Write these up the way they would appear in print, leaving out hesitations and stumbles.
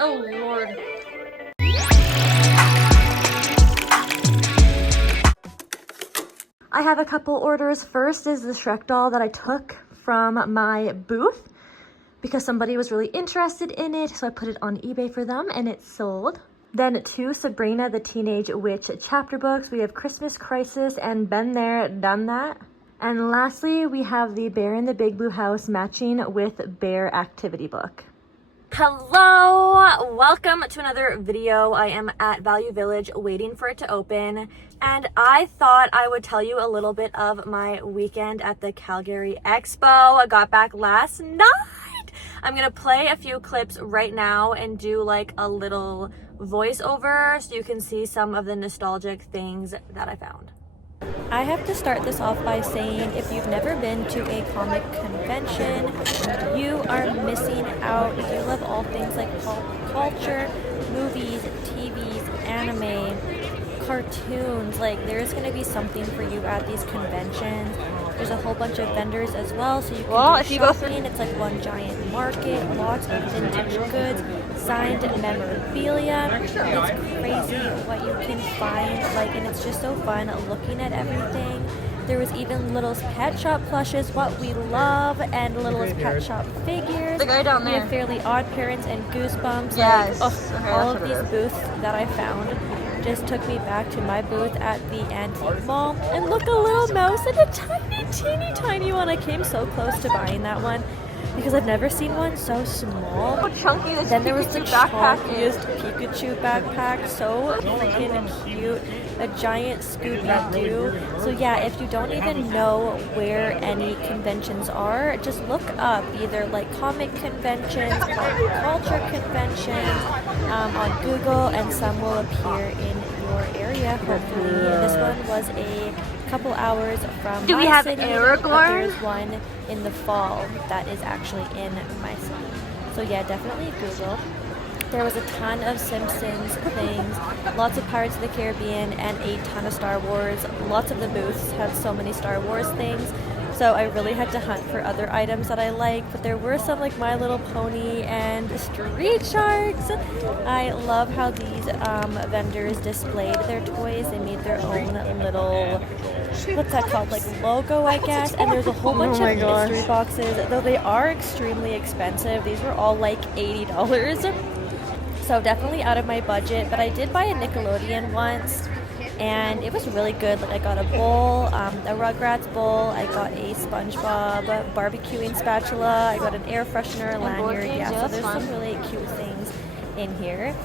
Oh, Lord. I have a couple orders. First is the Shrek doll that I took from my booth because somebody was really interested in it, so I put it on eBay for them and it sold. Then 2 Sabrina the Teenage Witch chapter books. We have Christmas Crisis and Been There, Done That. And lastly, we have the Bear in the Big Blue House matching with Bear activity book. Hello, welcome to another video. I am at Value Village waiting for it to open, and I thought I would tell you a little bit of my weekend at the Calgary Expo. I got back last night. I'm gonna play a few clips right now and do like a little voiceover so you can see some of the nostalgic things that I found. I have to start this off by saying if you've never been to a comic convention, you are missing out. If you love all things like pop culture, movies, TVs, anime, cartoons, like there's going to be something for you at these conventions. There's a whole bunch of vendors as well, so you can do shopping. It's like one giant market, lots of vintage goods, signed memorabilia. It's crazy what you can find, like, and it's just so fun looking at everything. There was even Little's Pet Shop plushes, what we love, and Little's Pet Shop figures. The guy down there. We have Fairly Odd Parents and Goosebumps. Yes. Like, all of these booths that I found just took me back to my booth at the antique mall. And look, a little mouse and a tiny, teeny, tiny one. I came so close to buying that one because I've never seen one so small. How chunky this Then there was the chunkiest Pikachu backpack, so freaking cute. A giant Scooby-Doo. So yeah, if you don't even know where any conventions are, just look up either like comic conventions, pop culture conventions on Google, and some will appear in your area, hopefully. This one was a couple hours from Do my we have city, Aragorn? but there's one in the fall that is actually in my city. So yeah, definitely Google. There was a ton of Simpsons things, lots of Pirates of the Caribbean, and a ton of Star Wars. Lots of the booths have so many Star Wars things, so I really had to hunt for other items that I like, but there were some like My Little Pony and Street Sharks. I love how these vendors displayed their toys. They made their own little, what's that called, like logo, I guess, and there's a whole bunch of mystery boxes, though they are extremely expensive. These were all like $80. So definitely out of my budget, but I did buy a Nickelodeon once, and it was really good. Like I got a bowl, a Rugrats bowl, I got a SpongeBob barbecuing spatula, I got an air freshener lanyard. Yeah, so there's some really cute things in here.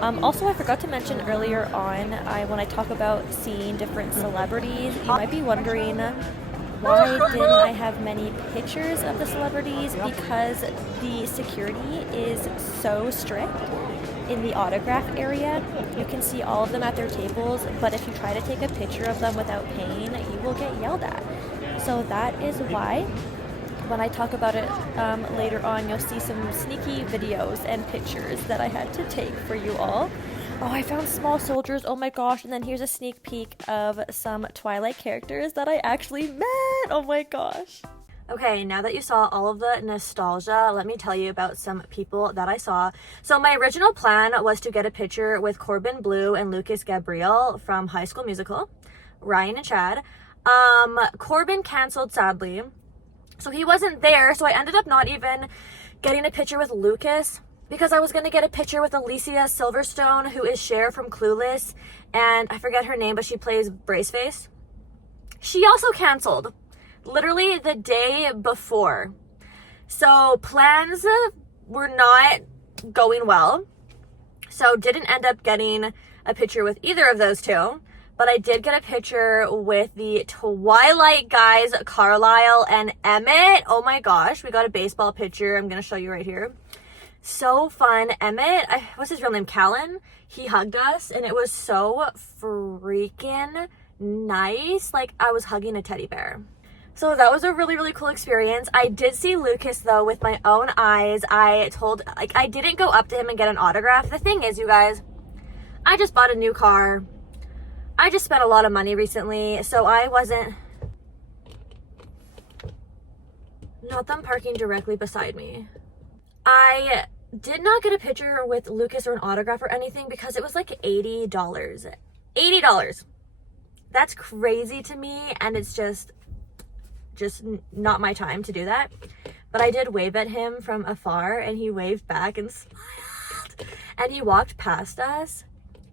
Also, I forgot to mention earlier on, when I talk about seeing different celebrities, you might be wondering, why didn't I have many pictures of the celebrities? Because the security is so strict in the autograph area. You can see all of them at their tables, but if you try to take a picture of them without paying, you will get yelled at. So that is why when I talk about it later on, you'll see some sneaky videos and pictures that I had to take for you all. Oh, I found Small Soldiers, oh my gosh, and then here's a sneak peek of some Twilight characters that I actually met, oh my gosh. Okay, now that you saw all of the nostalgia, let me tell you about some people that I saw. So my original plan was to get a picture with Corbin Bleu and Lucas Gabriel from High School Musical, Ryan and Chad. Corbin canceled, sadly, so he wasn't there, so I ended up not even getting a picture with Lucas because I was going to get a picture with Alicia Silverstone, who is Cher from Clueless, and I forget her name, but she plays Braceface. She also canceled literally the day before. So plans were not going well. So didn't end up getting a picture with either of those two. But I did get a picture with the Twilight guys, Carlisle and Emmett. Oh my gosh, we got a baseball picture. I'm going to show you right here. So fun. Emmett, what's his real name? Callan. He hugged us and it was so freaking nice. Like I was hugging a teddy bear. So that was a really, really cool experience. I did see Lucas though with my own eyes. I didn't go up to him and get an autograph. The thing is, you guys, I just bought a new car. I just spent a lot of money recently, so I wasn't, not them parking directly beside me. I did not get a picture with Lucas or an autograph or anything because it was like $80. $80. That's crazy to me, and it's just not my time to do that. But I did wave at him from afar, and he waved back and smiled. And he walked past us,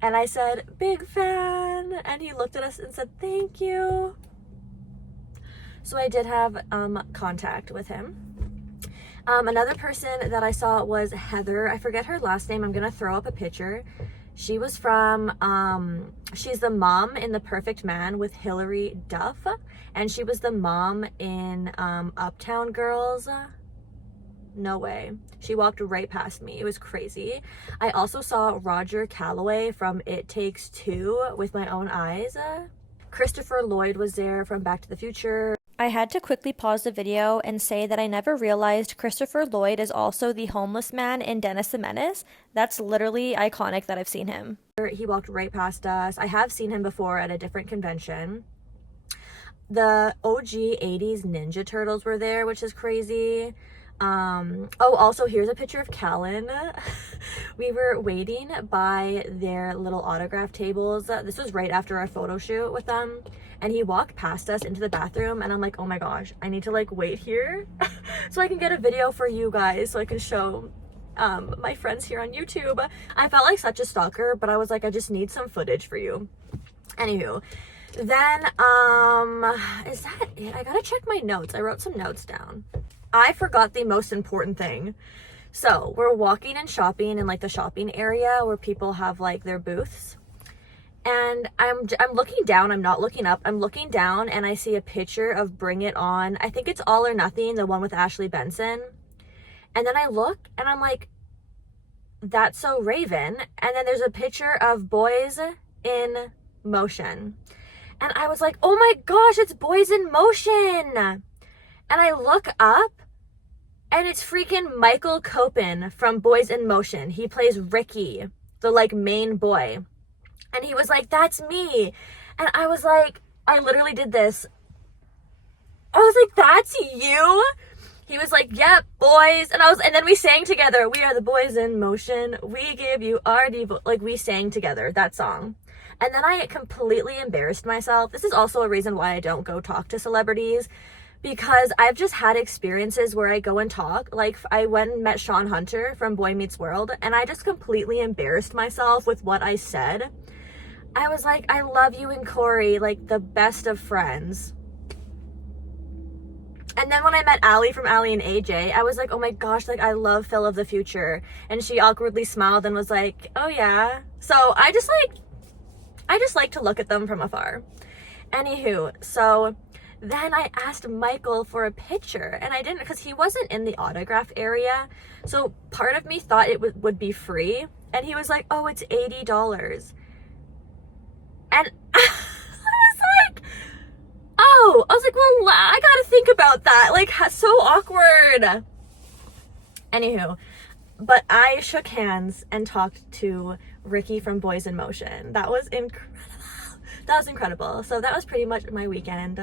and I said, "Big fan." And he looked at us and said, "Thank you." So I did have contact with him. Another person that I saw was Heather. I forget her last name. I'm gonna throw up a picture. She was from, she's the mom in The Perfect Man with Hilary Duff, and she was the mom in Uptown Girls. No way. She walked right past me. It was crazy. I also saw Roger Calloway from It Takes Two with my own eyes. Christopher Lloyd was there from Back to the Future. I had to quickly pause the video and say that I never realized Christopher Lloyd is also the homeless man in Dennis the Menace. That's literally iconic that I've seen him. He walked right past us. I have seen him before at a different convention. The OG 80s Ninja Turtles were there, which is crazy. Oh, also here's a picture of Callan. We were waiting by their little autograph tables. This was right after our photo shoot with them. And he walked past us into the bathroom, and I'm like, oh my gosh, I need to like wait here so I can get a video for you guys, so I can show my friends here on YouTube. I felt like such a stalker, but I was like, I just need some footage for you. Anywho, then is that it? I gotta check my notes. I wrote some notes down. I forgot the most important thing. So we're walking and shopping in like the shopping area where people have like their booths. And I'm looking down, I'm not looking up. I'm looking down and I see a picture of Bring It On. I think it's All or Nothing, the one with Ashley Benson. And then I look and I'm like, that's So Raven. And then there's a picture of Boys in Motion. And I was like, oh my gosh, it's Boys in Motion. And I look up and it's freaking Michael Copin from Boys in Motion. He plays Ricky, the like main boy. And he was like, that's me. And I was like, I literally did this. I was like, that's you? He was like, yep, boys. And then we sang together. We are the boys in motion. We give you our devo. Like, we sang together that song. And then I completely embarrassed myself. This is also a reason why I don't go talk to celebrities, because I've just had experiences where I go and talk. Like, I went and met Sean Hunter from Boy Meets World, and I just completely embarrassed myself with what I said. I was like, I love you and Corey, like the best of friends. And then when I met Allie from Allie and AJ, I was like, oh my gosh, like I love Phil of the Future. And she awkwardly smiled and was like, oh yeah. So I just like to look at them from afar. Anywho, so then I asked Michael for a picture, and I didn't, because he wasn't in the autograph area. So part of me thought it would be free. And he was like, oh, it's $80. And I was like, oh, I was like, well, I gotta think about that. Like, so awkward. Anywho, but I shook hands and talked to Ricky from Boys in Motion. That was incredible. That was incredible. So that was pretty much my weekend.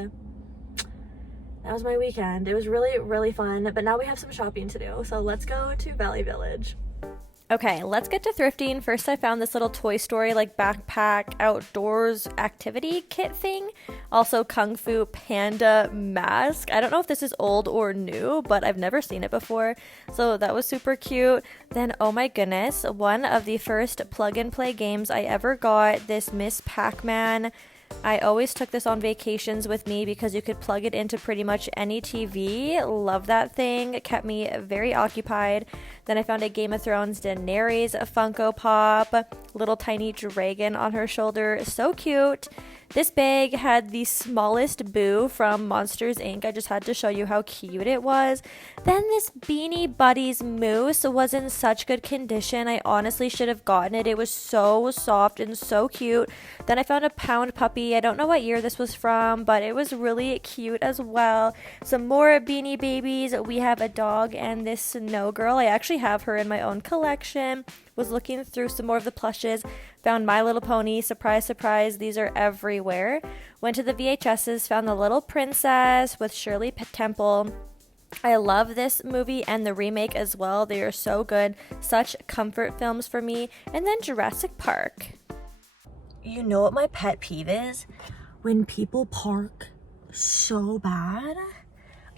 That was my weekend. It was really, really fun. But now we have some shopping to do. So let's go to Valley Village. Okay, let's get to thrifting. First, I found this little Toy Story like backpack outdoors activity kit thing. Also, Kung Fu Panda mask. I don't know if this is old or new, but I've never seen it before. So that was super cute. Then, oh my goodness, one of the first plug and play games I ever got, this Miss Pac-Man. I always took this on vacations with me because you could plug it into pretty much any TV. Love that thing. It kept me very occupied. Then I found a Game of Thrones Daenerys Funko Pop. Little tiny dragon on her shoulder. So cute. This bag had the smallest Boo from Monsters, Inc. I just had to show you how cute it was. Then this Beanie Buddies moose was in such good condition. I honestly should have gotten it. It was so soft and so cute. Then I found a Pound puppy. I don't know what year this was from, but it was really cute as well. Some more Beanie Babies. We have a dog and this Snow Girl. I actually have her in my own collection. Was looking through some more of the plushes, found My Little Pony, surprise, surprise, these are everywhere. Went to the VHSs, found The Little Princess with Shirley Temple. I love this movie and the remake as well. They are so good. Such comfort films for me. And then Jurassic Park. You know what my pet peeve is? When people park so bad.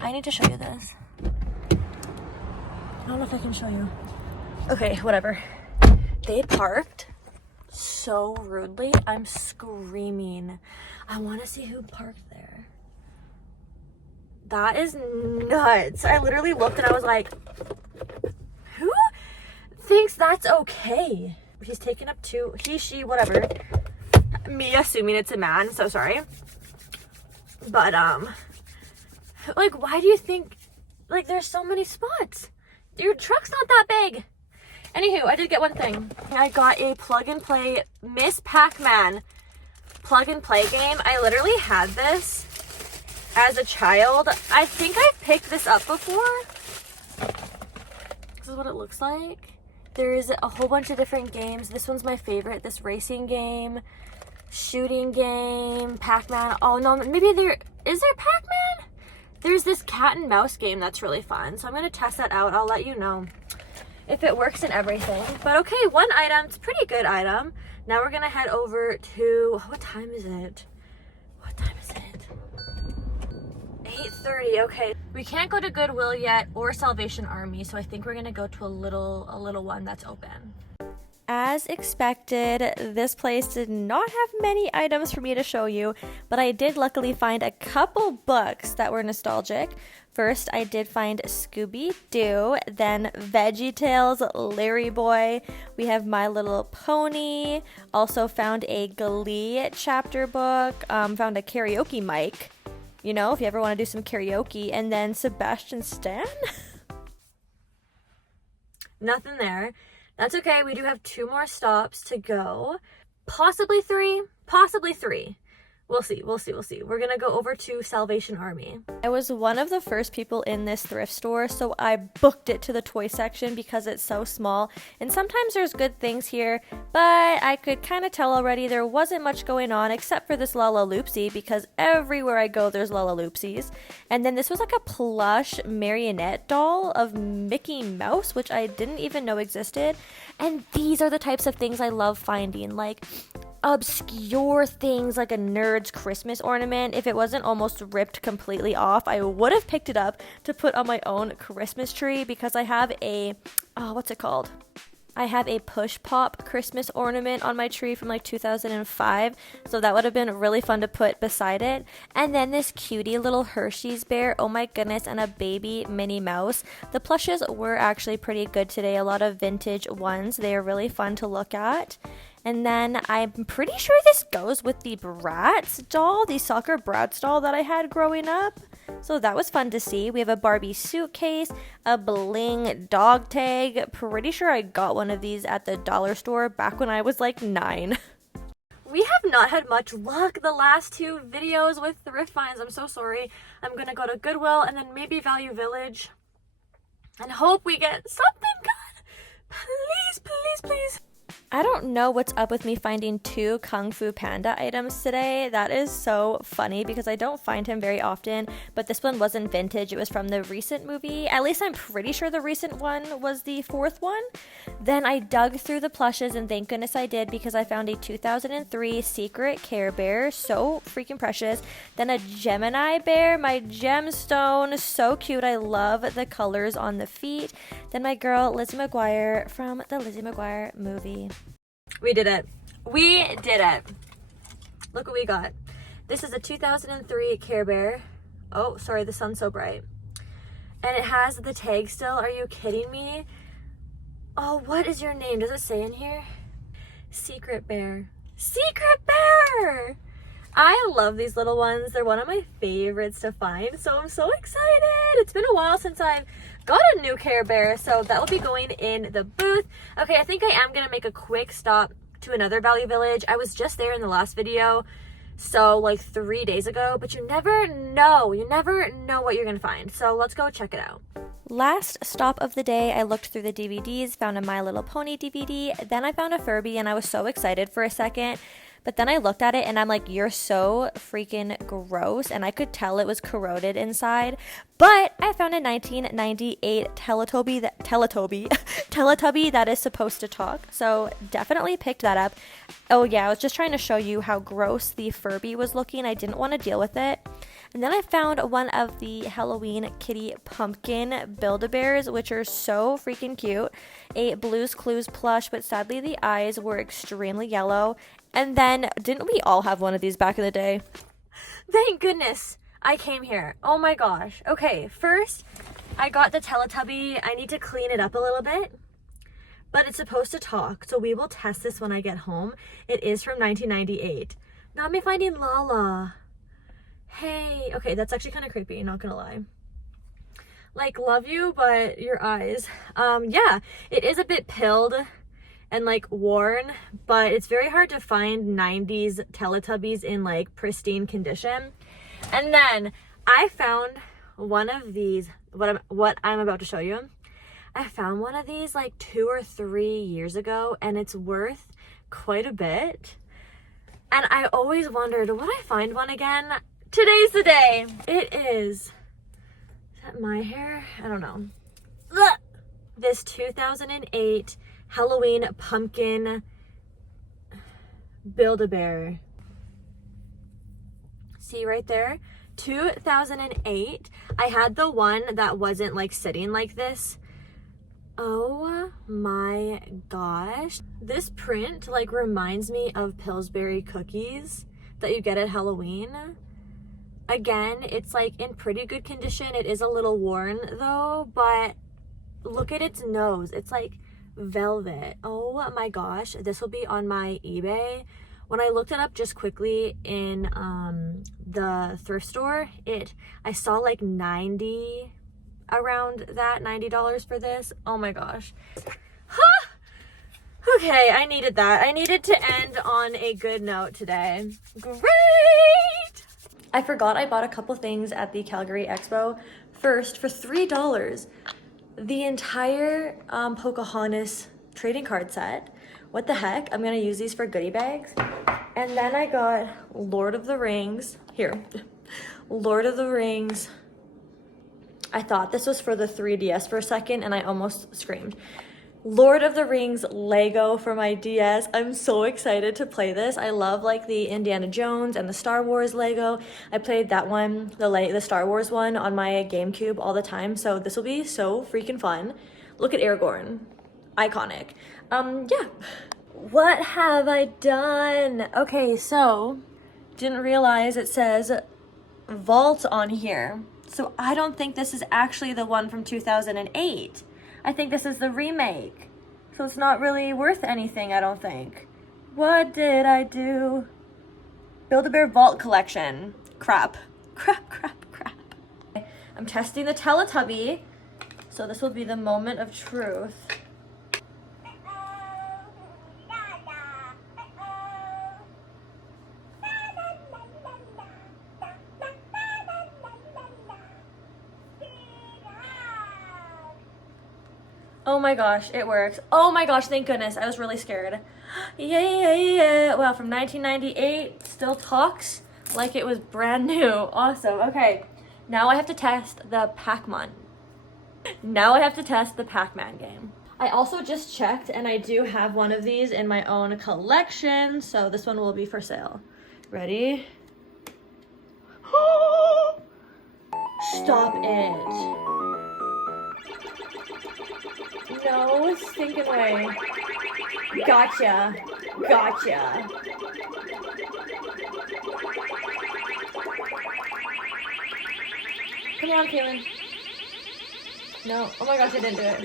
I need to show you this. I don't know if I can show you. Okay, whatever. They parked so rudely. I'm screaming. I want to see who parked there. That is nuts. I literally looked and I was like, who thinks that's okay? He's taking up two, he, she, whatever. Me assuming it's a man, so sorry. But, like, why do you think, like, there's so many spots? Your truck's not that big. Anywho, I did get one thing. I got a plug and play Miss Pac-Man plug and play game. I literally had this as a child. I think I've picked this up before. This is what it looks like. There's a whole bunch of different games. This one's my favorite. This racing game, shooting game, Pac-Man. Oh no, maybe is there Pac-Man? There's this cat and mouse game that's really fun. So I'm gonna test that out. I'll let you know if it works and everything. But okay, one item. It's a pretty good item. Now we're gonna head over to, what time is it? What time is it? 8:30. Okay. We can't go to Goodwill yet or Salvation Army, so I think we're gonna go to a little one that's open. As expected, this place did not have many items for me to show you, but I did luckily find a couple books that were nostalgic. First, I did find Scooby-Doo, then VeggieTales, Larry Boy. We have My Little Pony. Also found a Glee chapter book. Found a karaoke mic. You know, if you ever want to do some karaoke. And then Sebastian Stan. Nothing there. That's okay. We do have 2 more stops to go. Possibly 3. Possibly 3. We'll see. We're gonna go over to Salvation Army. I was one of the first people in this thrift store, so I booked it to the toy section because it's so small. And sometimes there's good things here, but I could kind of tell already there wasn't much going on except for this Lalaloopsy, because everywhere I go there's Lalaloopsies. And then this was like a plush marionette doll of Mickey Mouse, which I didn't even know existed. And these are the types of things I love finding, like obscure things like a nerd's Christmas ornament. If it wasn't almost ripped completely off, I would have picked it up to put on my own Christmas tree, because I have a, what's it called? I have a push pop Christmas ornament on my tree from like 2005, so that would have been really fun to put beside it. And then this cutie little Hershey's bear, oh my goodness, and a baby Minnie Mouse. The plushes were actually pretty good today, a lot of vintage ones. They are really fun to look at. And then I'm pretty sure this goes with the Bratz doll, the soccer Bratz doll that I had growing up. So that was fun to see. We have a Barbie suitcase, a bling dog tag. Pretty sure I got one of these at the dollar store back when I was like 9. We have not had much luck the last 2 videos with thrift finds. I'm so sorry. I'm gonna go to Goodwill and then maybe Value Village and hope we get something good. Please, please, please. I don't know what's up with me finding 2 Kung Fu Panda items today. That is so funny because I don't find him very often, but this one wasn't vintage. It was from the recent movie. At least I'm pretty sure the recent one was the 4th one. Then I dug through the plushes, and thank goodness I did, because I found a 2003 Secret Care Bear. So freaking precious. Then a Gemini bear, my gemstone. So cute. I love the colors on the feet. Then my girl Lizzie McGuire from the Lizzie McGuire movie. We did it. We did it. Look what we got. This is a 2003 Care Bear. Oh, sorry, the sun's so bright. And it has the tag still. Are you kidding me? Oh, what is your name? Does it say in here? Secret Bear. Secret Bear! I love these little ones. They're one of my favorites to find. So I'm so excited. It's been a while since I've got a new Care Bear, so that will be going in the booth. Okay, I think I am gonna make a quick stop to another Value Village. I was just there in the last video, so like 3 days ago, but you never know what you're gonna find. So let's go check it out. Last stop of the day, I looked through the DVDs, found a My Little Pony DVD, then I found a Furby, and I was so excited for a second. But then I looked at it and I'm like, you're so freaking gross. And I could tell it was corroded inside. But I found a 1998 Teletubby that is supposed to talk. So definitely picked that up. Oh yeah, I was just trying to show you how gross the Furby was looking. I didn't want to deal with it. And then I found one of the Halloween kitty pumpkin Build-A-Bears, which are so freaking cute. A Blue's Clues plush, but sadly the eyes were extremely yellow. And then, didn't we all have one of these back in the day? Thank goodness I came here. Oh my gosh. Okay, first, I got the Teletubby. I need to clean it up a little bit. But it's supposed to talk, so we will test this when I get home. It is from 1998. Not me finding Lala. Hey, okay, that's actually kind of creepy, not gonna lie. Like, love you, but your eyes. Yeah, it is a bit pilled and like worn, but it's very hard to find 90s Teletubbies in like pristine condition. And then I found one of these, what I'm about to show you. I found one of these like 2 or 3 years ago, and it's worth quite a bit. And I always wondered, would I find one again? Today's the day. It is that my hair? I don't know. Ugh. This 2008 Halloween pumpkin Build-A-Bear. See right there? 2008. I had the one that wasn't like sitting like this. Oh my gosh. This print like reminds me of Pillsbury cookies that you get at Halloween. Again, it's like in pretty good condition. It is a little worn though, but look at its nose. It's like velvet. Oh my gosh. This will be on my eBay. When I looked it up just quickly in the thrift store, I saw like $90 for this. Oh my gosh. Huh! Okay, I needed that. I needed to end on a good note today. Great! I forgot I bought a couple things at the Calgary Expo. First, for $3, the entire Pocahontas trading card set. What the heck? I'm gonna use these for goodie bags. And then I got Lord of the Rings. Here. Lord of the Rings. I thought this was for the 3DS for a second and I almost screamed. Lord of the Rings Lego for my DS. I'm so excited to play this. I love like the Indiana Jones and the Star Wars Lego. I played that one, the Star Wars one on my GameCube all the time. So this will be so freaking fun. Look at Aragorn. Iconic. Yeah. What have I done? Okay, so didn't realize it says Vault on here. So I don't think this is actually the one from 2008. I think this is the remake. So it's not really worth anything, I don't think. What did I do? Build-A-Bear Vault Collection. Crap. Crap. I'm testing the Teletubby. So this will be the moment of truth. Oh my gosh, it works. Oh my gosh, thank goodness. I was really scared. Yeah. Wow, from 1998, still talks like it was brand new. Awesome. Okay, now I have to test the Pac-Man. Game. I also just checked and I do have one of these in my own collection. So this one will be for sale. Ready? Stop it. No stinking way. Gotcha. Come on, Kaylin. No. Oh my gosh, I didn't do it.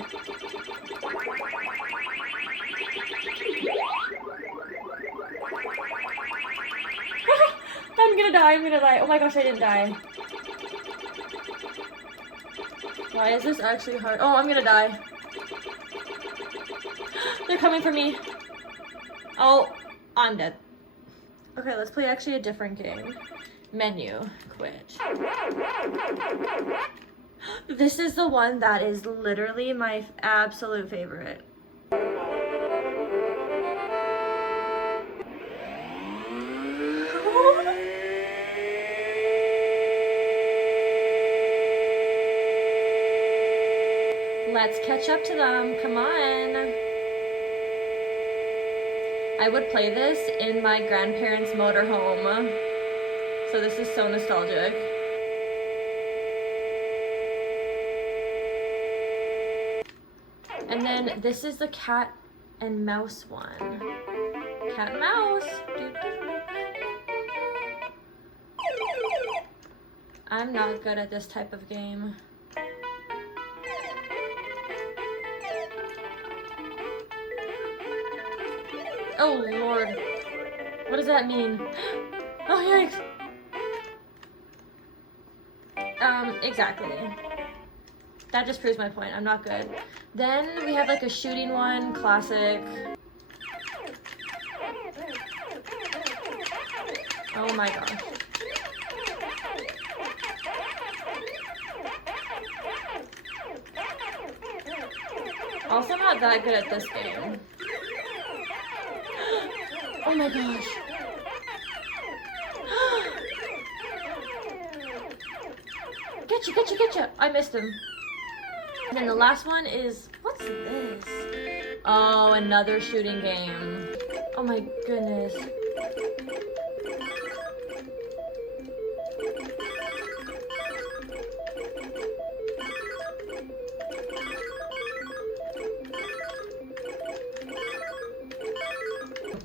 I'm gonna die. Oh my gosh, I didn't die. Why is this actually hard? Oh, I'm gonna die. They're coming for me. Oh, I'm dead. Okay, let's play actually a different game. Menu, quit. This is the one that is literally my absolute favorite. Let's catch up to them. Come on. I would play this in my grandparents' motorhome. So this is so nostalgic. And then this is the cat and mouse one. Cat and mouse. I'm not good at this type of game. Oh Lord. What does that mean? Oh yikes. Exactly. That just proves my point. I'm not good. Then we have like a shooting one, classic. Oh my gosh. Also not that good at this game. Oh my gosh. Getcha, getcha, getcha. I missed him. And then the last one is, what's this? Oh, another shooting game. Oh my goodness.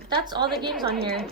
That's all the games on here.